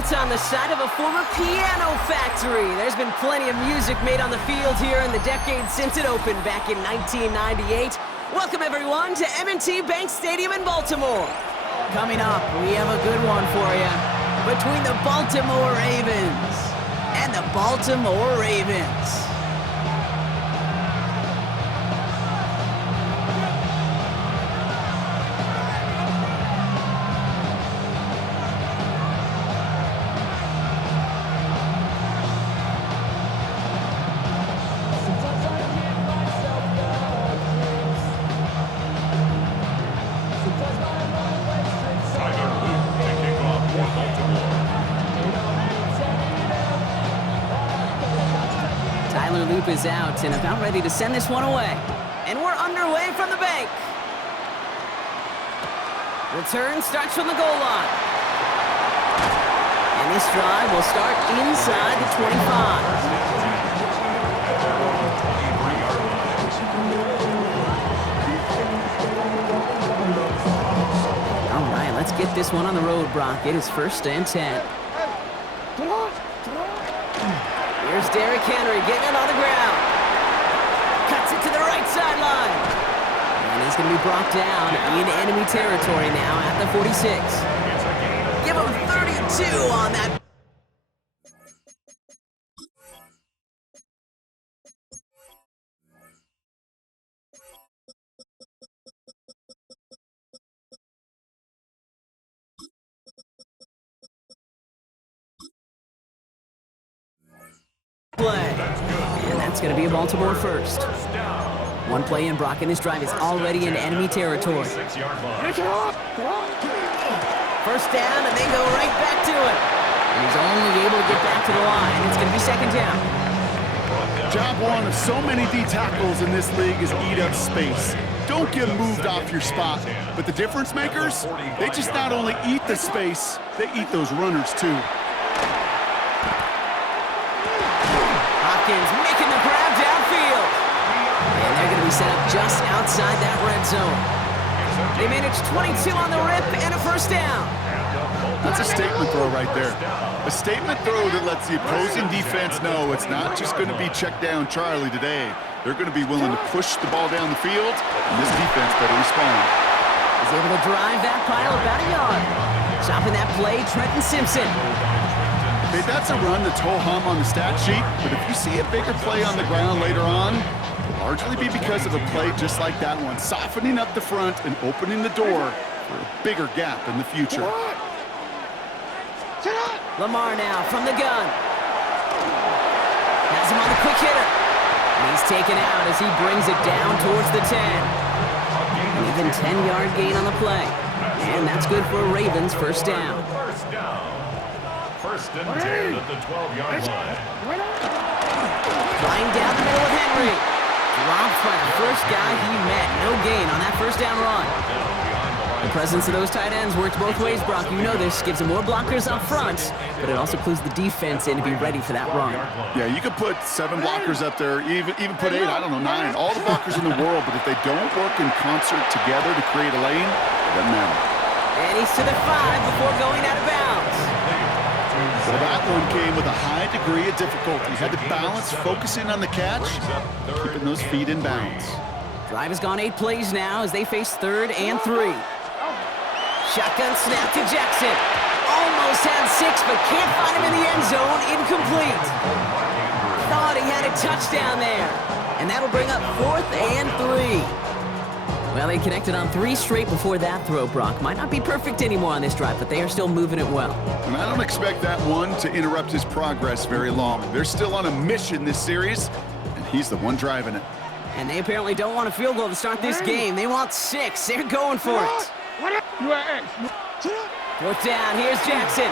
built on the side of a former piano factory. There's been plenty of music made on the field here in the decades since it opened back in 1998. Welcome, everyone, to M&T Bank Stadium in Baltimore. Coming up, we have a good one for you. Between the Baltimore Ravens and the Baltimore Ravens. Is out and about ready to send this one away. And we're underway from the bank. Return starts from the goal line. And this drive will start inside the 25. All right, let's get this one on the road, Brock. It is 1st and 10. Here's Derrick Henry getting it on the ground. Cuts it to the right sideline. And he's going to be brought down in enemy territory now at the 46. Give him 32 on that. Play. And that's going to be a Baltimore first. One play in, Brock, and this drive is already in enemy territory. First down, and they go right back to it. And he's only able to get back to the line. It's going to be 2nd down. Job one of so many D tackles in this league is eat up space. Don't get moved off your spot. But the difference makers, they just not only eat the space, they eat those runners too. Making the grab downfield. And they're going to be set up just outside that red zone. They managed 22 on the rip and a first down. That's a statement throw right there. A statement throw that lets the opposing defense know it's not just going to be check down Charlie today. They're going to be willing to push the ball down the field, and this defense better respond. He's able to drive that pile about a yard. Chopping that play, Trenton Simpson. Okay, that's a run that's ho-hum on the stat sheet, but if you see a bigger play on the ground later on, it'll largely be because of a play just like that one, softening up the front and opening the door for a bigger gap in the future. Lamar now from the gun. Has him on the quick hitter. And he's taken out as he brings it down towards the 10. An even 10-yard gain on the play. And that's good for a Ravens first down. 1st and 10 at the 12-yard line. Flying down the middle of Henry. Dropped by the first guy he met. No gain on that first down run. The presence of those tight ends works both ways, Brock. You know this. Gives them more blockers up front, but it also clues the defense in to be ready for that run. Yeah, you could put 7 blockers up there, even put 8, I don't know, 9. All the blockers in the world, but if they don't work in concert together to create a lane, it doesn't matter. And he's to the 5 before going out of bounds. Well, that one came with a high degree of difficulty. Had to balance focusing on the catch, keeping those feet in bounds. Drive has gone 8 plays now as they face 3rd and 3. Shotgun snap to Jackson. Almost had 6, but can't find him in the end zone. Incomplete. Thought he had a touchdown there. And that'll bring up 4th and 3. Well, they connected on 3 straight before that throw, Brock. Might not be perfect anymore on this drive, but they are still moving it well. And I don't expect that one to interrupt his progress very long. They're still on a mission this series, and he's the one driving it. And they apparently don't want a field goal to start this game. They want 6. They're going for it. 4th down. Here's Jackson.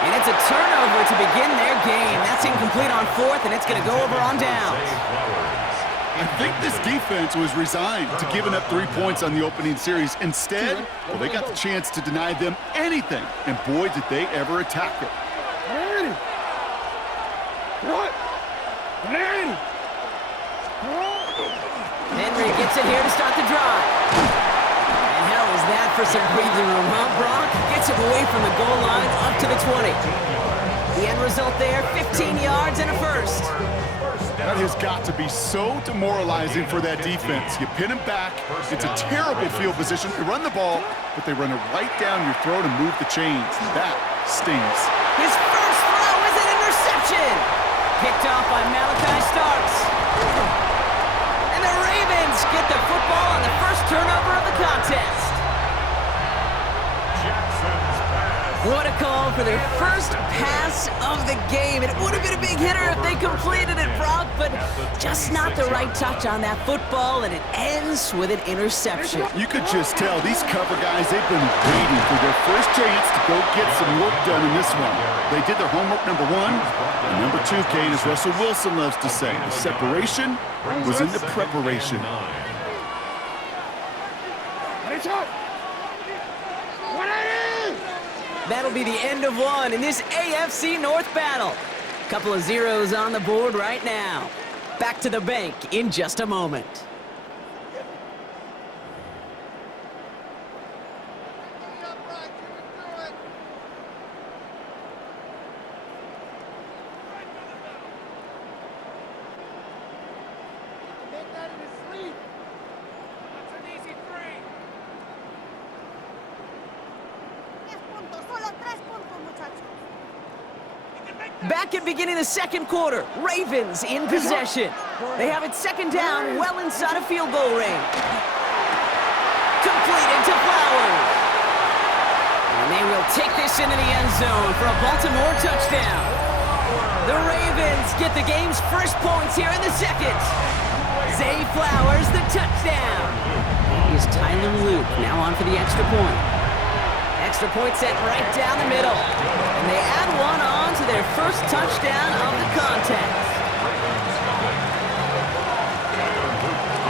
And it's a turnover to begin their game. That's incomplete on 4th, and it's going to go over on downs. I think this defense was resigned to giving up 3 points on the opening series. Instead, well, they got the chance to deny them anything, and boy, did they ever attack it. Henry gets it here to start the drive. And hell, is that for some breathing room, huh, Brock? Gets him away from the goal line up to the 20. The end result there, 15 yards and a first. That has got to be so demoralizing for that defense. You pin him back. It's a terrible field position. They run the ball, but they run it right down your throat and move the chains. That stings. His first throw is an interception. Picked off by Malachi Starks. And the Ravens get the football on the first turnover of the contest. What a call for their first pass of the game. It would have been a big hitter if they completed it, Brock, but just not the right touch on that football, and it ends with an interception. You could just tell these cover guys, they've been waiting for their first chance to go get some work done in this one. They did their homework, number one. And number two, Kane, as Russell Wilson loves to say, the separation was in the preparation. That'll be the end of one in this AFC North battle. Couple of zeros on the board right now. Back to the bank in just a moment. Back at beginning the second quarter, Ravens in possession. They have it second down, well inside of field goal range. Completed to Flowers. And they will take this into the end zone for a Baltimore touchdown. The Ravens get the game's first points here in the second. Zay Flowers, the touchdown. Here's Tyler Luke now on for the extra point. Extra point set right down the middle. And they add one on to their first touchdown of the contest.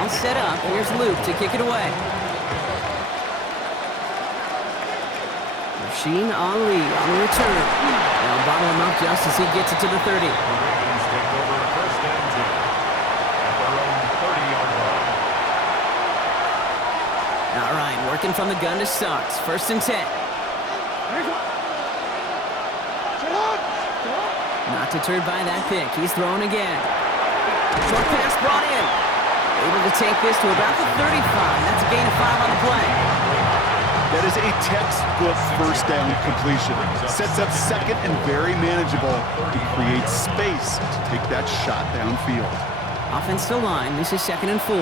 All set up. Here's Luke to kick it away. Rasheen Ali on the return. They'll bottle him up just as he gets it to the 30. All right, working from the gun to start. First and 10. Not deterred by that pick. He's throwing again. Short pass brought in. Able to take this to about the 35. That's a gain of 5 on the play. That is a textbook first down completion. Sets up second and very manageable to create space to take that shot downfield. Offensive line. This is second and 4.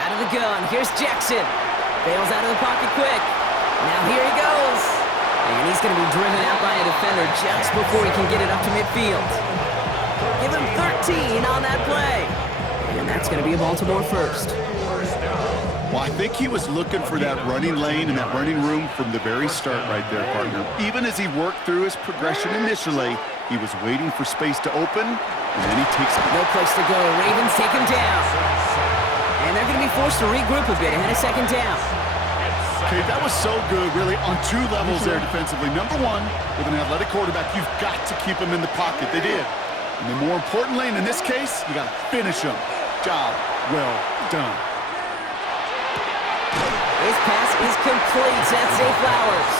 Out of the gun. Here's Jackson. Bails out of the pocket quick. Now here he goes. And he's going to be driven out by a defender just before he can get it up to midfield. Give him 13 on that play. And that's going to be a Baltimore first. Well, I think he was looking for that running lane and that running room from the very start right there, partner. Even as he worked through his progression initially, he was waiting for space to open, and then he takes it. No place to go. Ravens take him down. And they're going to be forced to regroup a bit ahead of second down. Okay, that was so good, really, on two levels there defensively. Number one, with an athletic quarterback, you've got to keep him in the pocket. They did. And then more importantly, and in this case, you got to finish him. Job well done. His pass is complete. That's Zay Flowers.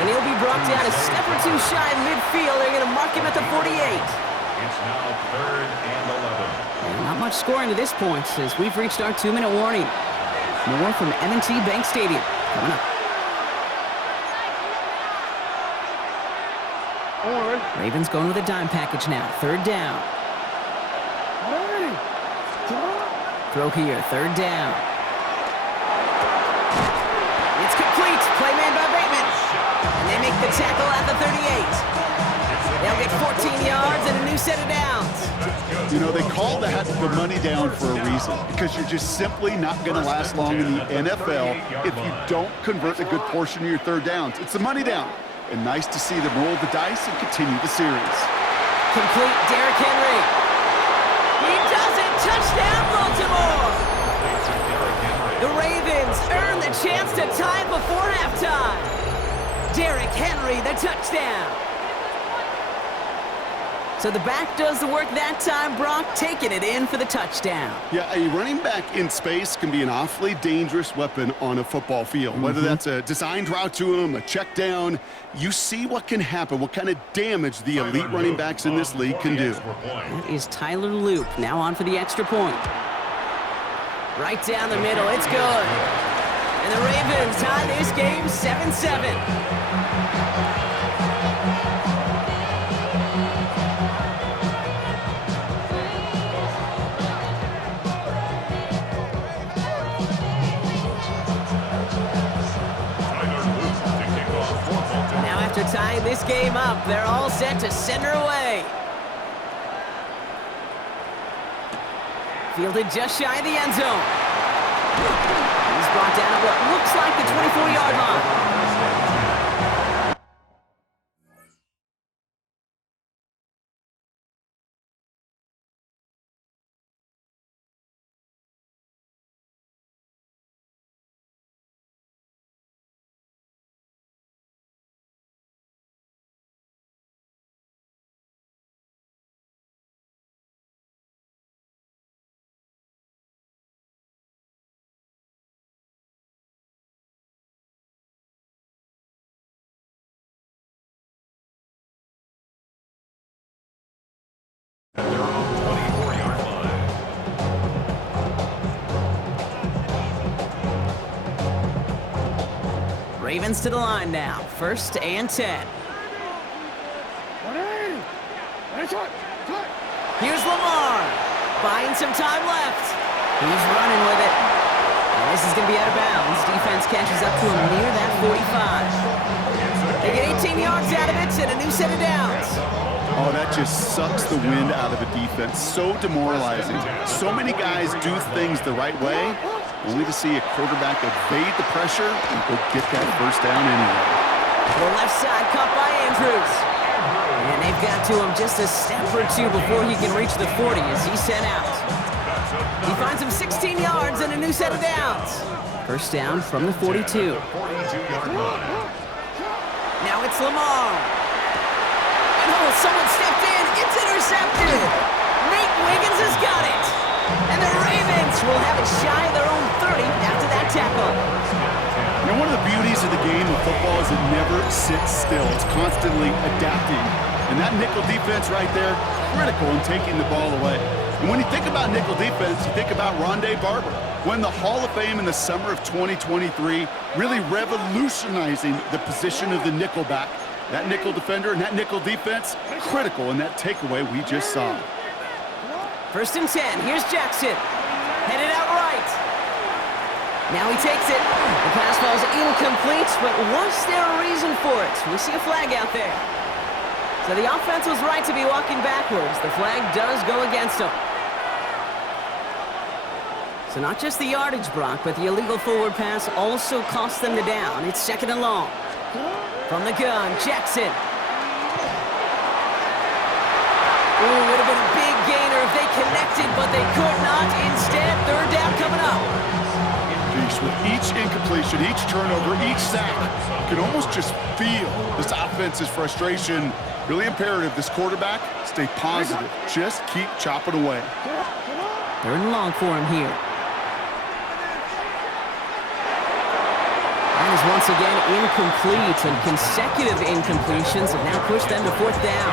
And he'll be brought down a step or two shy of midfield. They're going to mark him at the 48. It's now 3rd and 11. And not much scoring to this point as we've reached our 2-minute warning. More from M&T Bank Stadium coming up. Ravens going with a dime package now. 3rd down. Throw here. 3rd down. It's complete. Play made by Bateman. And they make the tackle at the 38. They'll get 14 yards and a new set of downs. You know, they call that the money down for a reason, because you're just simply not going to last long in the NFL if you don't convert a good portion of your 3rd downs. It's the money down. And nice to see them roll the dice and continue the series. Complete Derrick Henry. He does it. Touchdown, Baltimore. The Ravens earn the chance to tie it before halftime. Derrick Henry, the touchdown. So the back does the work that time, Brock, taking it in for the touchdown. Yeah, a running back in space can be an awfully dangerous weapon on a football field. Whether that's a designed route to him, a check down, you see what can happen, what kind of damage the elite running backs in this league can do. That is Tyler Loop, now on for the extra point. Right down the middle, it's good. And the Ravens tie this game 7-7. After tying this game up, they're all set to send her away. Fielded just shy of the end zone. He's brought down at what looks like the 24-yard line. At their own 24-yard line. Ravens to the line now. 1st and 10. Here's Lamar. Buying some time left. He's running with it. And this is going to be out of bounds. Defense catches up to him near that 45. They get 18 yards out of it and a new set of downs. Oh, that just sucks the wind out of a defense. So demoralizing. So many guys do things the right way, only to see a quarterback evade the pressure and go get that first down anyway. To the left side, caught by Andrews. And they've got to him just a step or two before he can reach the 40 as he's sent out. He finds him 16 yards and a new set of downs. First down from the 42. Now it's Lamar. Oh, someone stepped in. It's intercepted. Nate Wiggins has got it. And the Ravens will have it shy of their own 30 after that tackle. You know, one of the beauties of the game of football is it never sits still. It's constantly adapting. And that nickel defense right there, critical in taking the ball away. And when you think about nickel defense, you think about Rondé Barber, won the Hall of Fame in the summer of 2023, really revolutionizing the position of the nickelback. That nickel defender and that nickel defense, critical in that takeaway we just saw. 1st and 10. Here's Jackson. Headed out right. Now he takes it. The pass falls incomplete, but was there a reason for it? We see a flag out there. So the offense was right to be walking backwards. The flag does go against them. So not just the yardage, Brock, but the illegal forward pass also cost them the down. It's 2nd and long. From the gun, Jackson. Ooh, would have been a big gainer if they connected, but they could not. Instead, 3rd down coming up. Jeez, with each incompletion, each turnover, each sack, you can almost just feel this offense's frustration. Really imperative, this quarterback, stay positive. Just keep chopping away. 3rd and long for him here. Is once again incomplete, and consecutive incompletions have now pushed them to 4th down.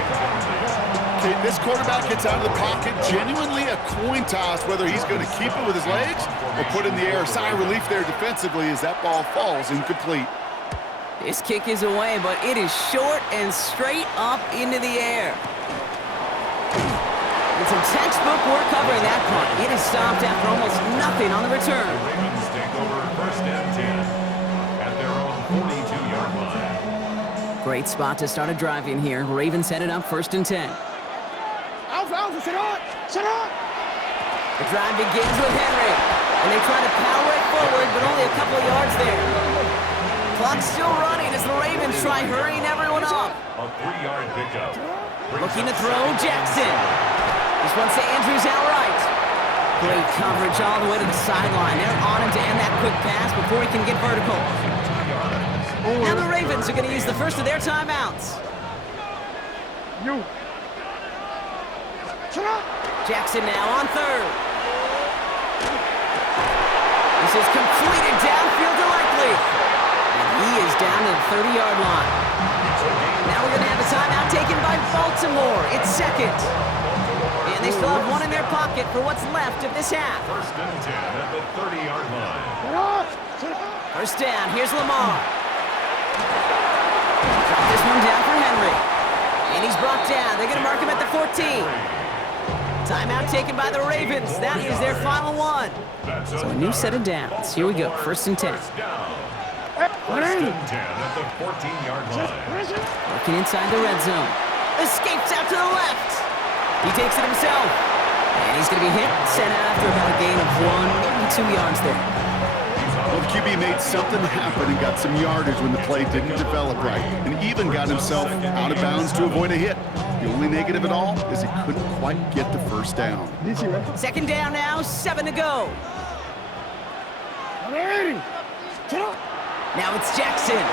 Okay, this quarterback gets out of the pocket, genuinely a coin toss whether he's going to keep it with his legs or put in the air. Sigh of relief there defensively as that ball falls incomplete. This kick is away, but it is short and straight up into the air. It's some textbook work covering that punt. It is stopped after almost nothing on the return. The Ravens take over 1st and 10. 42-yard line. Great spot to start a drive in here. Ravens headed up 1st and 10. Alpha, sit on! The drive begins with Henry, and they try to power it forward, but only a couple of yards there. Clock's still running as the Ravens try hurrying everyone up. A 3-yard pickup. Looking to throw, Jackson. This one's to Andrews outright. Great coverage all the way to the sideline. They're on him to end that quick pass before he can get vertical. Now the Ravens are going to use the first of their timeouts. Jackson now on third. This is completed downfield to Likely. And he is down to the 30-yard line. Now we're going to have a timeout taken by Baltimore. It's second. And they still have one in their pocket for what's left of this half. First and 10 at the 30-yard line. First down, here's Lamar. Drop this one down for Henry. And he's brought down. They're going to mark him at the 14. Timeout taken by the Ravens. That is their final one. So a new set of downs. Here we go, first and 10. First and 10 at the 14-yard line. Working inside the red zone. Escapes out to the left. He takes it himself. And he's going to be hit, sent out after about a gain of 1, maybe 2 yards there. Well, the QB made something happen and got some yardage when the play didn't develop right, and even got himself out of bounds to avoid a hit. The only negative at all is he couldn't quite get the first down. Second down now, 7 to go. Now it's Jackson.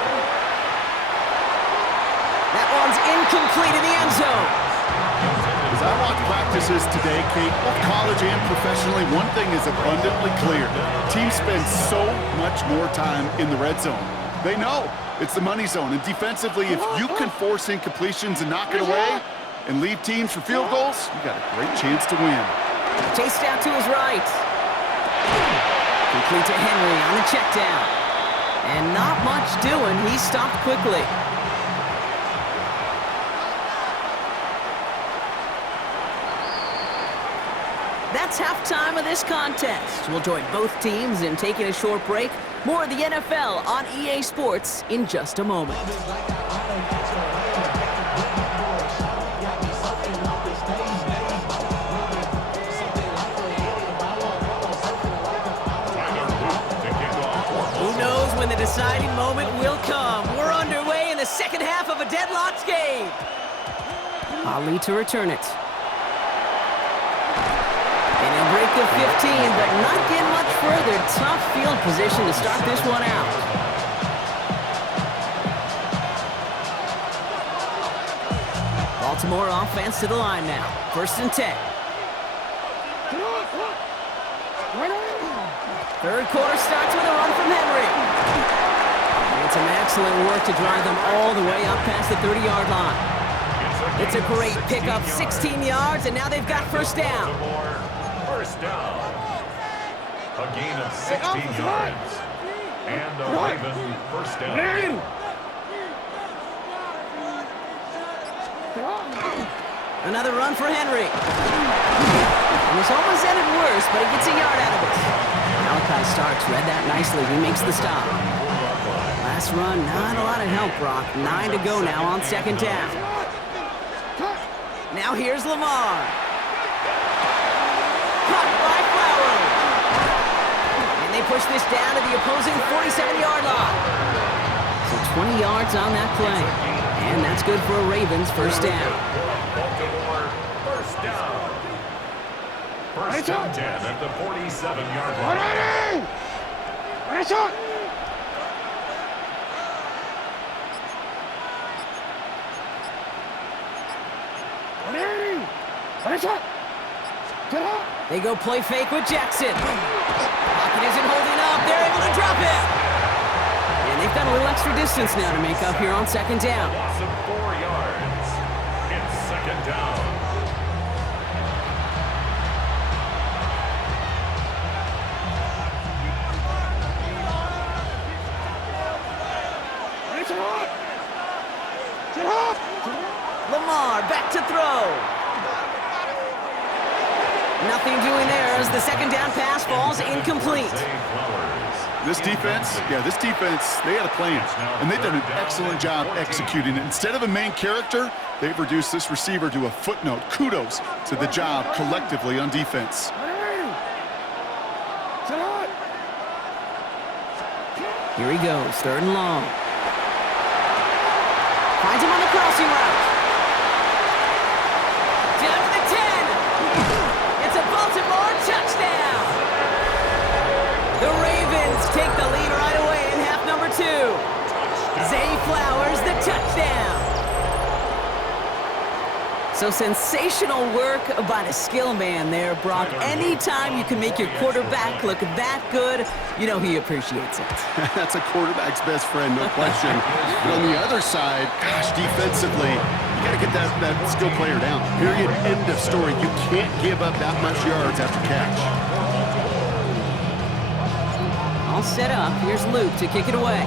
That one's incomplete in the end zone. As I watch practices today, Kate, both college and professionally, one thing is abundantly clear. Teams spend so much more time in the red zone. They know it's the money zone, and defensively, if you can force incompletions and knock it away and leave teams for field goals, you got a great chance to win. Chased out to his right. Complete to Henry on the check down. And not much doing. He stopped quickly. That's halftime of this contest. We'll join both teams in taking a short break. More of the NFL on EA Sports in just a moment. Who knows when the deciding moment will come? We're underway in the second half of a deadlocked game. Ali to return it. And he'll break the 15, but not get much further. Tough field position to start this one out. Baltimore offense to the line now. First and 10. Third quarter starts with a run from Henry. And some excellent work to drive them all the way up past the 30-yard line. It's a great pickup, 16 yards, and now they've got first down. First down. A gain of 16 yards. And a Raven first down. Another run for Henry. And this almost ended worse, but he gets a yard out of it. Malachi Starks read that nicely. He makes the stop. Last run, not a lot of help, Brock. 9 to go now on second down. Now here's Lamar. Caught by Flowers. And they push this down to the opposing 47-yard line. So 20 yards on that play. And that's good for a Ravens first down. Baltimore first down. First and 10 at the 47-yard line. They go play fake with Jackson. Pocket isn't holding up. They're able to drop it. And they've got a little extra distance now to make up here on second down. Loss of 4 yards. It's second down. Lamar back to throw. Nothing doing there as the second down pass falls incomplete. This defense, they had a plan, and they've done an excellent job executing it. Instead of a main character, they've reduced this receiver to a footnote. Kudos to the job collectively on defense. Here he goes, third and long. Finds him on the crossing route. Down to the 10. It's a Baltimore touchdown. The Ravens take the lead right away in half number 2. Zay Flowers, the touchdown. So sensational work by the skill man there, Brock. Anytime you can make your quarterback look that good, you know he appreciates it. That's a quarterback's best friend, no question. But on the other side, gosh, defensively, you got to get that skill player down. Period, end of story. You can't give up that much yards after catch. All set up. Here's Luke to kick it away.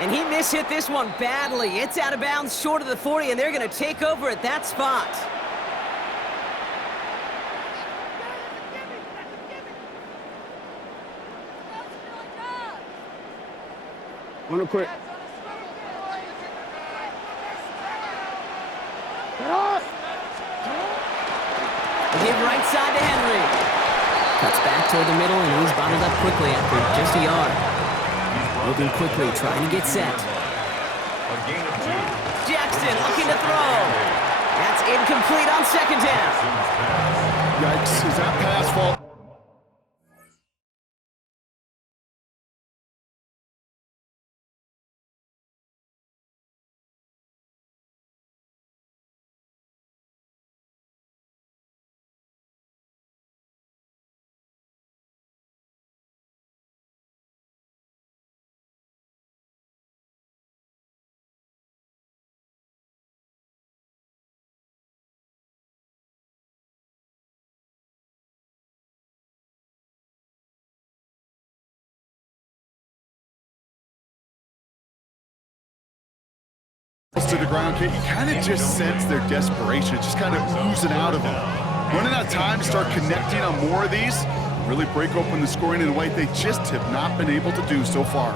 And he mishit this one badly. It's out of bounds short of the 40, and they're going to take over at that spot. Real quick. Give right side to Henry. Cuts back toward the middle, and he's bottled up quickly after just a yard. Moving quickly, trying to get set. Jackson looking to throw. That's incomplete on second down. Yikes, is that pass fault? To the ground, Kate, you kind of just sense their desperation, just kind of oozing out of them. Running out of time to start connecting on more of these, really break open the scoring in a way they just have not been able to do so far.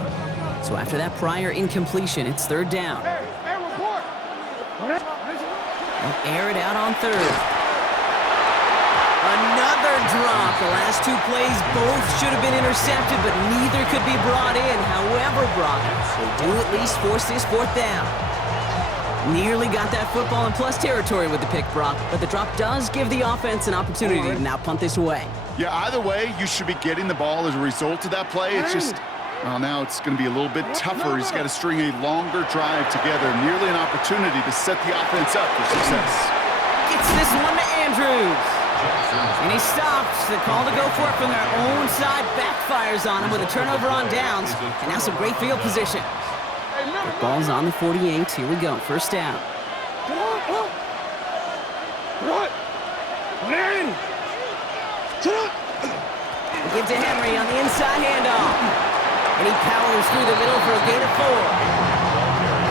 So after that prior incompletion, it's third down. They'll air it out on third. Another drop. The last two plays both should have been intercepted, but neither could be brought in. However, Brock, they do at least force this fourth down. Nearly got that football in plus territory with the pick, Brock, but the drop does give the offense an opportunity to now punt this away. Yeah, either way, you should be getting the ball as a result of that play. It's just, well, now it's going to be a little bit tougher. He's got to string a longer drive together, nearly an opportunity to set the offense up for success. Gets this one to Andrews. And he stops. The call to go for it from their own side backfires on him with a turnover on downs. And now some great field position. The ball's on the 48. Here we go. First down. Give to Henry on the inside handoff. And he powers through the middle for a gain of 4.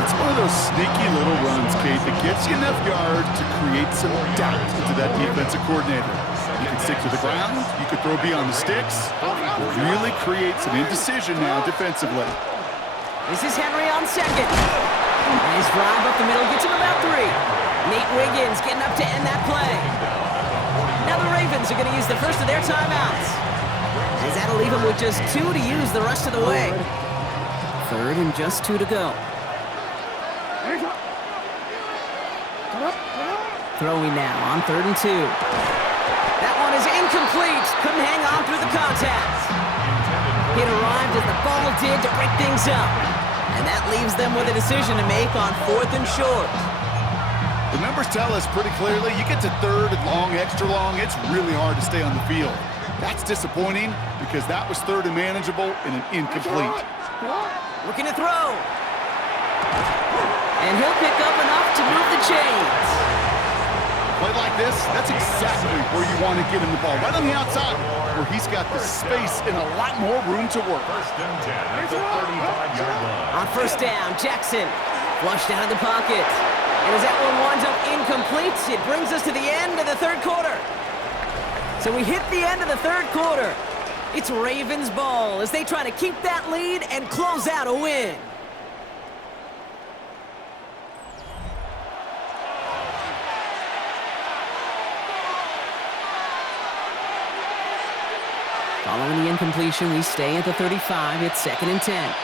It's one of those sneaky little runs, Kate, that gets you enough yards to create some doubt into that defensive coordinator. You can stick to the ground, you could throw beyond the sticks, really create some indecision now defensively. This is Henry on second. Nice drive up the middle, gets him about 3. Nate Wiggins getting up to end that play. Now the Ravens are going to use the first of their timeouts. As that'll leave them with just 2 to use the rest of the way. Third and just 2 to go. Throwing now on 3rd and 2. That one is incomplete. Couldn't hang on through the contact. It arrived as the ball did to break things up. And that leaves them with a decision to make on 4th and short. The numbers tell us pretty clearly, you get to 3rd and long, extra long, it's really hard to stay on the field. That's disappointing because that was 3rd and manageable and an incomplete. Looking to throw. And he'll pick up enough to move the chains. Play like this, that's exactly where you want to get him the ball. Right on the outside, where he's got the space and a lot more room to work. First and 10 at the 35-yard line. On first down, Jackson flushed out of the pocket. And as that one winds up incomplete, it brings us to the end of the 3rd quarter. So we hit the end of the 3rd quarter. It's Ravens ball as they try to keep that lead and close out a win. Following the incompletion, we stay at the 35. It's 2nd and 10.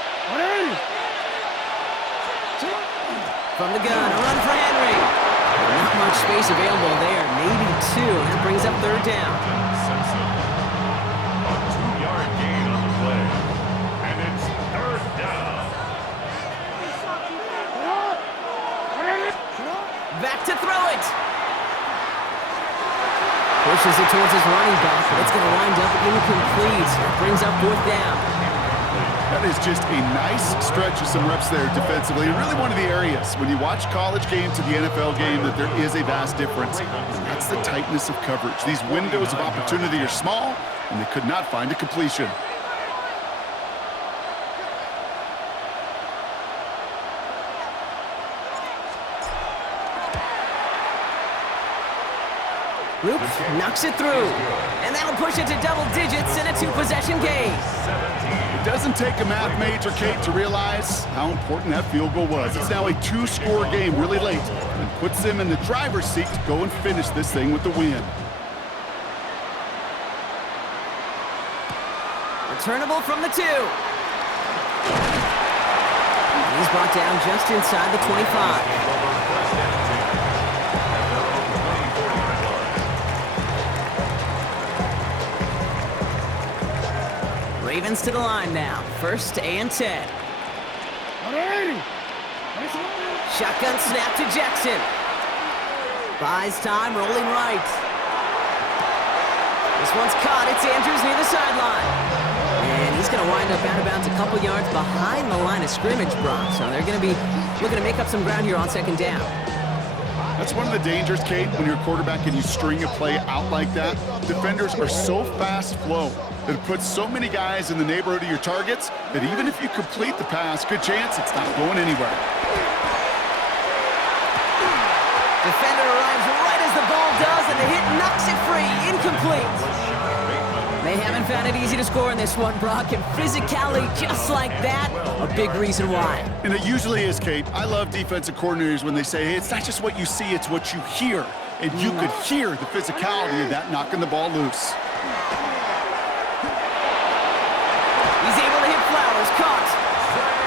From the gun, a run for Henry. Not much space available there. Maybe 2. That brings up 3rd down. Simpson. A 2-yard gain on the play. And it's 3rd down. Pushes it towards his running back, but it's going to wind up incomplete. Brings up 4th down. That is just a nice stretch of some reps there defensively. Really one of the areas when you watch college game to the NFL game that there is a vast difference. And that's the tightness of coverage. These windows of opportunity are small, and they could not find a completion. Luke knocks it through, and that'll push it to double digits in a 2-possession game. It doesn't take a math major, Kate, to realize how important that field goal was. It's now a 2-score game really late and puts them in the driver's seat to go and finish this thing with the win. Returnable from the 2. He's brought down just inside the 25. Ravens to the line now. 1st and 10. Shotgun snap to Jackson. Buys time, rolling right. This one's caught. It's Andrews near the sideline. And he's going to wind up out of bounds a couple yards behind the line of scrimmage, Brock. So they're going to be looking to make up some ground here on 2nd down. That's one of the dangers, Kate, when you're a quarterback and you string a play out like that. Defenders are so fast flow that it puts so many guys in the neighborhood of your targets that even if you complete the pass, good chance it's not going anywhere. Defender arrives right as the ball does, and the hit knocks it free. Incomplete. They haven't found it easy to score in this one, Brock, and physicality just like that, a big reason why. And it usually is, Kate. I love defensive coordinators when they say, hey, it's not just what you see, it's what you hear. And you could hear the physicality of that knocking the ball loose. He's able to hit Flowers, caught.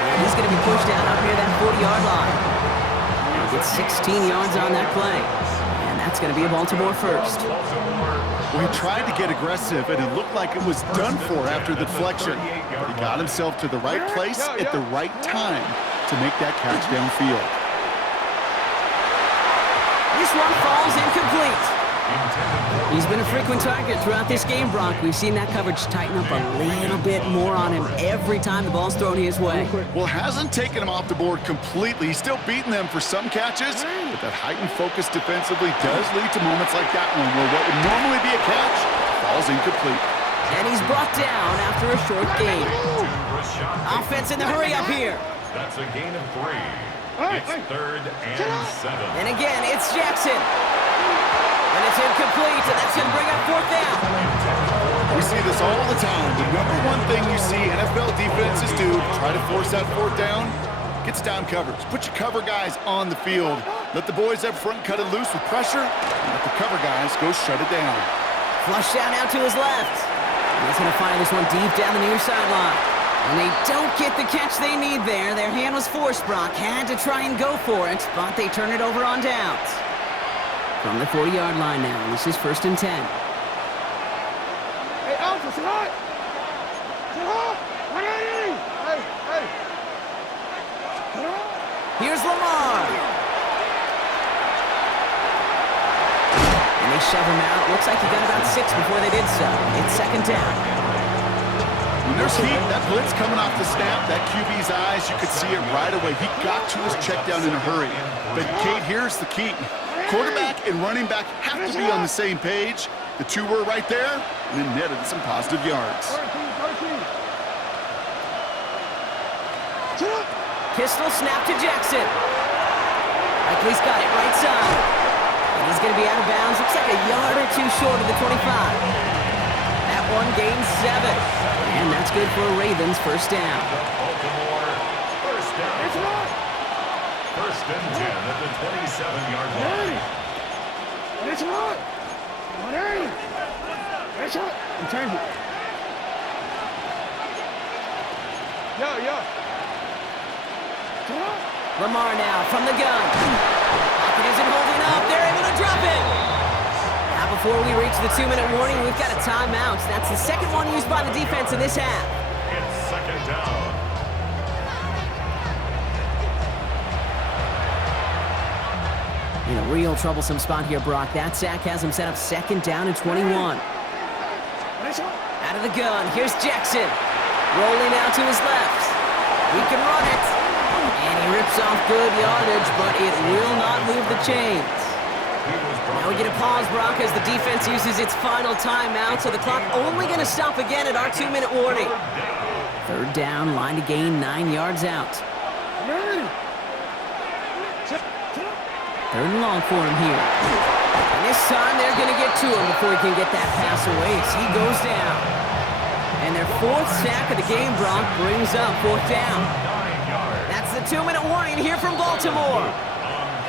And he's going to be pushed down up near that 40-yard line. He gets 16 yards on that play. And that's going to be a Baltimore first. Well, he tried to get aggressive, and it looked like it was done for after the deflection. But he got himself to the right place at the right time to make that catch downfield. This one falls incomplete. He's been a frequent target throughout this game, Brock. We've seen that coverage tighten up a little bit more on him every time the ball's thrown his way. Well, hasn't taken him off the board completely. He's still beating them for some catches, but that heightened focus defensively does lead to moments like that one where what would normally be a catch falls incomplete. And he's brought down after a short gain. Offense in the hurry up here. That's a gain of 3. It's 3rd and 7. And again, it's Jackson. And it's incomplete, and that's going to bring up 4th down. We see this all the time. The number one thing you see NFL defenses do to try to force that 4th down, gets down coverage. Put your cover guys on the field. Let the boys up front cut it loose with pressure, and let the cover guys go shut it down. Flush down out to his left. And he's going to fire this one deep down the near sideline. And they don't get the catch they need there. Their hand was forced, Brock. Had to try and go for it, but they turn it over on downs. From the 40-yard line now, this is 1st and 10. Hey, Alpha, sit hot! Sit hot! Hey! Here's Lamar. And they shove him out. Looks like he got about 6 before they did so. It's 2nd down. When there's heat, that blitz coming off the snap, that QB's eyes, you could see it right away. He got to his check down in a hurry. But, Kate, here's the key. Quarterback and running back have to be on the same page. The two were right there, and then netted some positive yards. Pistol snap to Jackson. Likely's got it right side. And he's going to be out of bounds. Looks like a yard or 2 short of the 25. That one gains 7. And that's good for a Ravens 1st down. Baltimore, 1st down. 1st and 10 at the 27-yard line. That's right. That's right. I'm changing. Yeah. Lamar now from the gun. Pocket isn't holding up. They're able to drop it. Now before we reach the 2-minute warning, we've got a timeout. That's the 2nd one used by the defense in this half. It's 2nd down. In a real troublesome spot here, Brock. That sack has him set up 2nd down and 21. Out of the gun, here's Jackson. Rolling out to his left. He can run it. And he rips off good yardage, but it will not move the chains. Now we get a pause, Brock, as the defense uses its final timeout, so the clock only going to stop again at our 2-minute warning. 3rd down, line to gain 9 yards out. 3rd and long for him here. And this time they're going to get to him before he can get that pass away as he goes down. And their 4th sack of the game, Brock, brings up 4th down. That's the 2-minute warning here from Baltimore.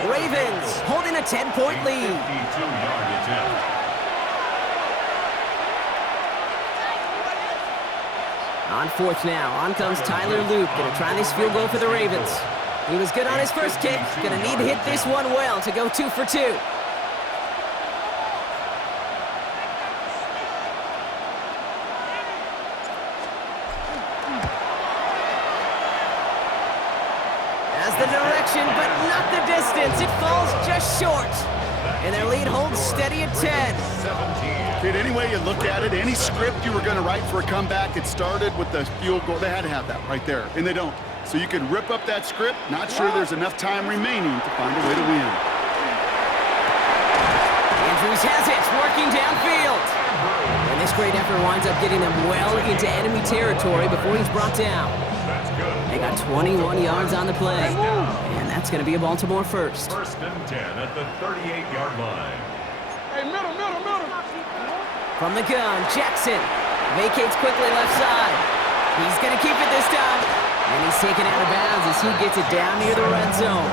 Ravens holding a 10-point lead. 52-yard attempt. On 4th now, on comes Tyler Luke, gonna try this field goal for the Ravens. He was good on his first kick, gonna need to hit this one well to go 2 for 2. Has the direction, but not the distance. It falls just short. And their lead holds steady at 10. Kid, any way you look at it, any script you were going to write for a comeback, it started with the field goal. They had to have that right there, and they don't. So you can rip up that script, not sure there's enough time remaining to find a way to win. Andrews has it, working downfield. And this great effort winds up getting them well into enemy territory before he's brought down. They got 21 yards on the play, and that's going to be a Baltimore first. 1st and 10 at the 38-yard line. Hey, middle. From the gun, Jackson vacates quickly left side. He's going to keep it this time. And he's taken out of bounds as he gets it down near the red zone.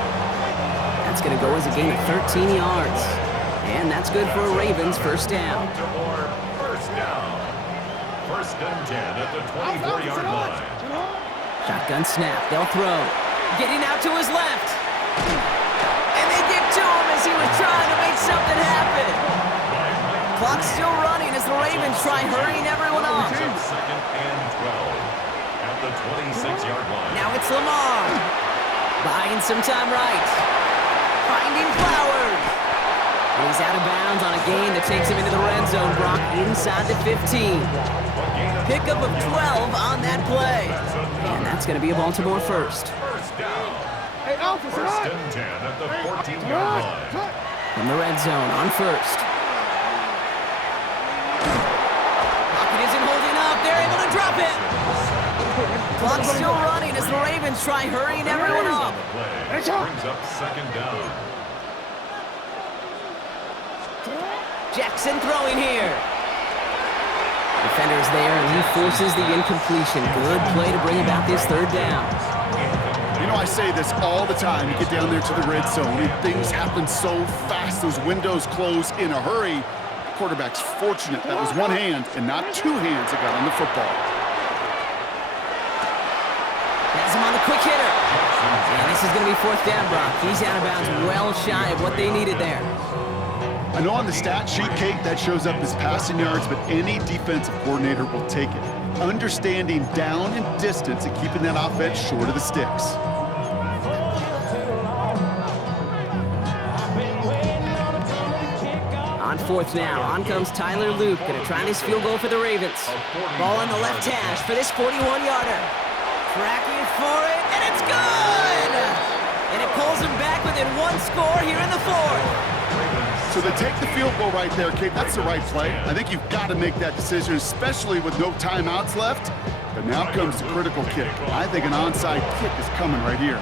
That's going to go as a gain of 13 yards. And that's good for a Ravens 1st down. Baltimore 1st down. 1st and 10 at the 24-yard line. Shotgun snap, they'll throw. Getting out to his left. And they get to him as he was trying to make something happen. Clock's still running as the Ravens try hurrying everyone off. 2nd and 12 at the 26-yard line. Now it's Lamar. Buying some time right. Finding Flowers. And he's out of bounds on a gain that takes him into the red zone, Brock, inside the 15. Pickup of 12 on that play. And that's going to be a Baltimore first. 1st down. Hey, Alpha, 1st and 10 at the 14-yard line. From the red zone on 1st. Pocket isn't holding up. They're able to drop it. Clock's still running as the Ravens try hurrying everyone up. Brings up 2nd down. Jackson throwing here. Defender's there, and he forces the incompletion. Good play to bring about this 3rd down. You know, I say this all the time. You get down there to the red zone, and things happen so fast. Those windows close in a hurry. The quarterback's fortunate that was one hand and not 2 hands that got on the football. Has him on the quick hitter. And this is going to be 4th down, Brock. He's out of bounds well shy of what they needed there. I know on the stat sheet, Kate, that shows up as passing yards, but any defensive coordinator will take it. Understanding down and distance and keeping that offense short of the sticks. On 4th now, on comes Tyler Luke, going to try this field goal for the Ravens. Ball on the left hash for this 41-yarder. Tracking for it, and it's good! And it pulls him back within 1 score here in the 4th. So they take the field goal right there, Kate. That's the right play. I think you've got to make that decision, especially with no timeouts left. But now comes the critical kick. I think an onside kick is coming right here.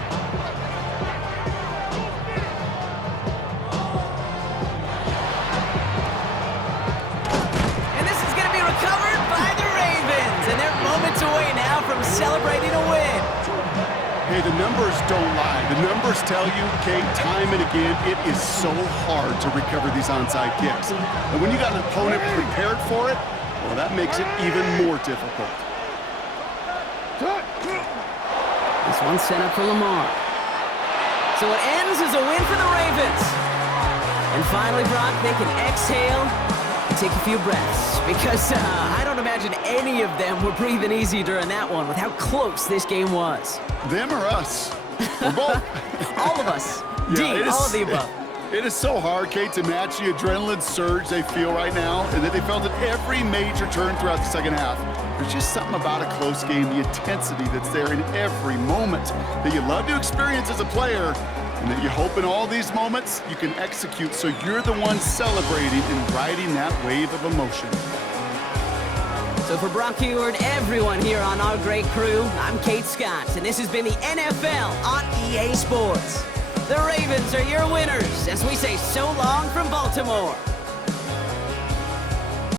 And this is going to be recovered by the Ravens. And they're moments away now from celebrating a win. Hey, the numbers don't lie. The numbers tell you, Kate, time and again, it is so hard to recover these onside kicks. And when you got an opponent prepared for it, well, that makes it even more difficult. This one's set up for Lamar. So it ends as a win for the Ravens. And finally, Brock, they can exhale and take a few breaths. Because I don't imagine any of them were breathing easy during that one with how close this game was. Them or us? We're both. All of us. Yeah, D, all of the above. It is so hard, Kate, to match the adrenaline surge they feel right now, and that they felt at every major turn throughout the second half. There's just something about a close game, the intensity that's there in every moment that you love to experience as a player, and that you hope in all these moments you can execute so you're the one celebrating and riding that wave of emotion. So for Brock Huard and everyone here on our great crew, I'm Kate Scott, and this has been the NFL on EA Sports. The Ravens are your winners as we say so long from Baltimore.